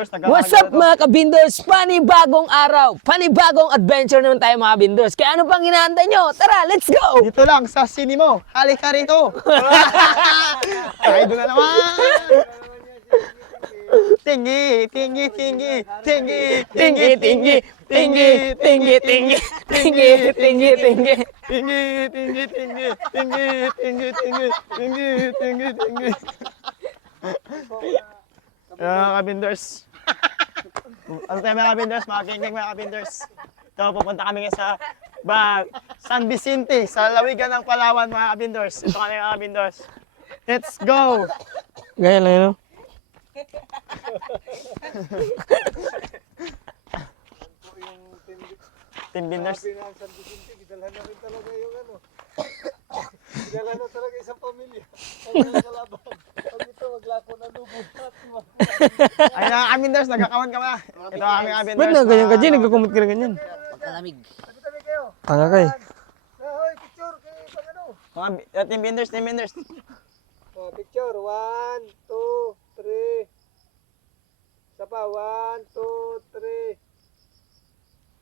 What's up mga kabindors? Panibagong araw, panibagong adventure naman tayo mga kabindors. Kaya ano pang hinahantay nyo? Tara, let's go! Dito lang sa Sinimo. Halika rito. Ay, doon na naman. Tingi, tingi, tingi, tingi, Tinggi, tinggi, tinggi, tinggi, tinggi, tinggi, tinggi, tinggi. tingi, tingi, tingi, tingi, tingi, tingi, tingi, tingi, tingi. Mga kabinders. Ano tayo mga kabinders? Mga king-king mga kabinders. Ito, pupunta kami ngayon sa San Vicente, sa Lawigan ng Palawan mga kabinders. Ito kami mga kabinders. Let's go! Gaya lang yun, no? Team Binders. San Vicente, gidalhan na rin talaga yung ano. Gidalhan na talaga isang pamilya. Ang kalaban. Pag ito, maglako na lubog. Ayun na kabinders, nagkakawan ka ba? Ito kami kabinders. Ba't na ganyan ka dyan? Nagkakumot ka na ganyan. Tabi-tabi kayo. Tanga ka eh. Hoy, picture kayo pag ano. Mga Team Binders, Team Binders. Picture, 1, 2, 3. Isa pa, 1, 2, 3.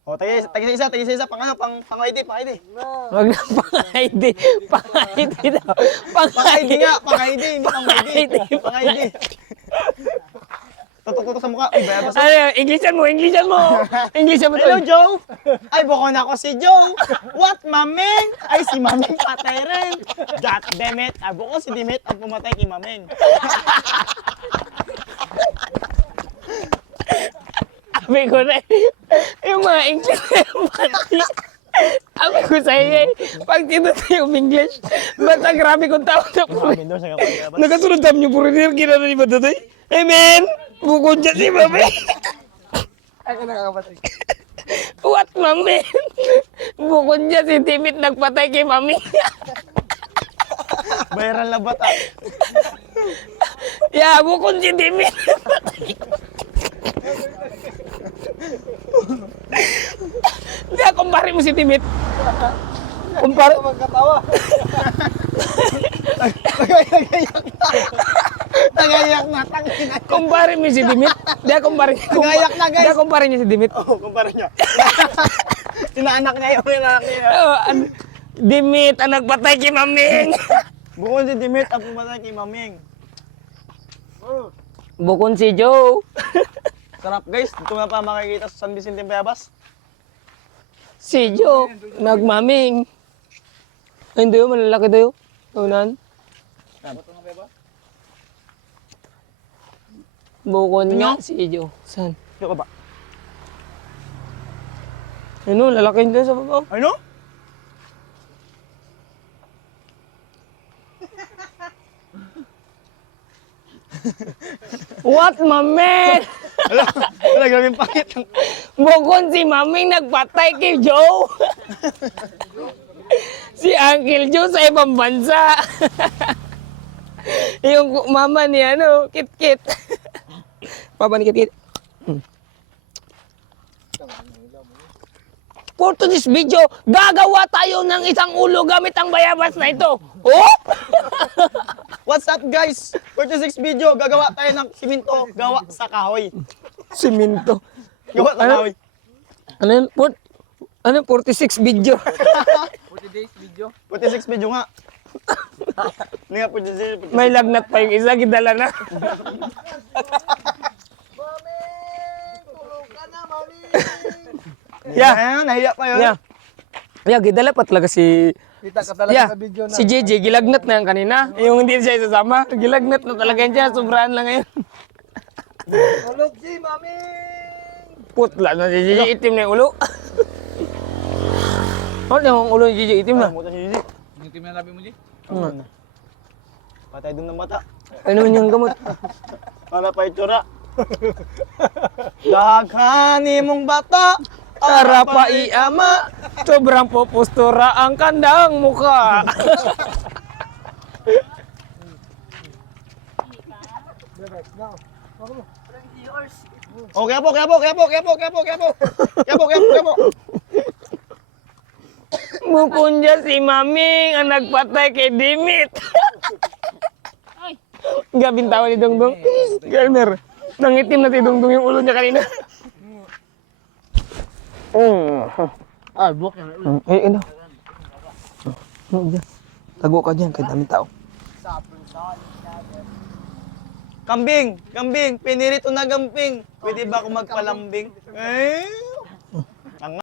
O, tagi-isa, pang ano, pang ID, pang ID. Na. Wag na pang-ID. Pang-ID daw. Pang ID nga, Pang-ID. pang ID, hindi pang ID. Pang ID. Tutok-tutok sa mukha. Uy, bayabas. Ano yun? Englishan mo, Englishan mo. Englishan mo to. Hello, Joe! Ay, bukon ako si Joe! What, Mameng? Ay, si Mameng patay rin! God damn it! Ay, bukon si Dimit ang pumatay kay Mameng. Sabi ko na yung mga English na yung pati. Sabi ko sa iyo pag tinuto yung English, basta grabe kong tawag na po. Kabinders, nagkapagayabas. Nakasunod tayo yung puridir, kinano ni Batotoy. Hey man, bukod dyan si Mami. Ay, ka nakakapatay. What, Mami? Bukod dyan si Timit nagpatay kay Mami. Viral na bata. Yeah, bukod si Timit. Hindi, kumpare mo si Timit. Kumpare. Magkatawa. Nagayak na, tangina. Kumpare mo si Dimit. Hindi, kumpare. Nagayak na, guys. Hindi, kumpare niya si Dimit. Oo, kumpara niya. Inaanak niya yung inaanak niya. Dimit, ang nagpatay kay Maming. Bukon si Dimit ang pumatay kay Mameng. Bukod si Joe. Sarap guys, dito na pa makikita sa San Vicente Bayabas. Si Joe, nagmaming. Ay, hindi yun, malalaki daw. Unan. Bukod nga si Joe. Saan? Dito ba? Ano, lalaki daw sa baba. Ano? What, Maming? Wala, grabe yung pangit. Bukod si Maming nagpatay kay Joe. Si Uncle Joe sa ibang bansa. Yung mama ni ano, Kit-Kit. Papa ni Kit-Kit. For today's video, gagawa tayo ng isang ulo gamit ang bayabas na ito. Oh! What's up guys? 46 video, gagawa tayo ng siminto, gawa sa kahoy. Siminto. Gawa sa Ano? kahoy. Ano yun? Ano yun? 46 video. 46 video nga. Hindi nga 46. May lagnat pa yung isa, gidala na. Mami! Tulog ka na, Mami! Yeah. Ayan, nahiya pa yun. Yeah. Yeah, gidala pa talaga si... Kita ka talaga Yeah, sa video na. si JJ, gilagnat na yan kanina. Yung hindi siya isasama, gilagnat na talaga siya. Sobrahan lang ngayon. Tulog si Mami! Putla na si JJ, itim na yung ulo. Ano yung ulo ni JJ, itim na? Muta si Gigi. Yung team na labi mo, G? Patay dun ng bata. Ano naman yung gamot? Para pa itsura. Daghani mong bata. Tara pa iama, sobrang popustura ang kandang muka. Oh, kaya po. Bukod dyan si Maming ang nagpatay kay Dimit. Gabing tawa ni Dongdong. Garner. Nangitim na tidungdung yung ulo niya kanina. Ah, buhok yan. Ano? Tago ka dyan, kahit daming tao. Kambing! Kambing! Pinirito na gamping! Pwede ba ako magpalambing? Eh?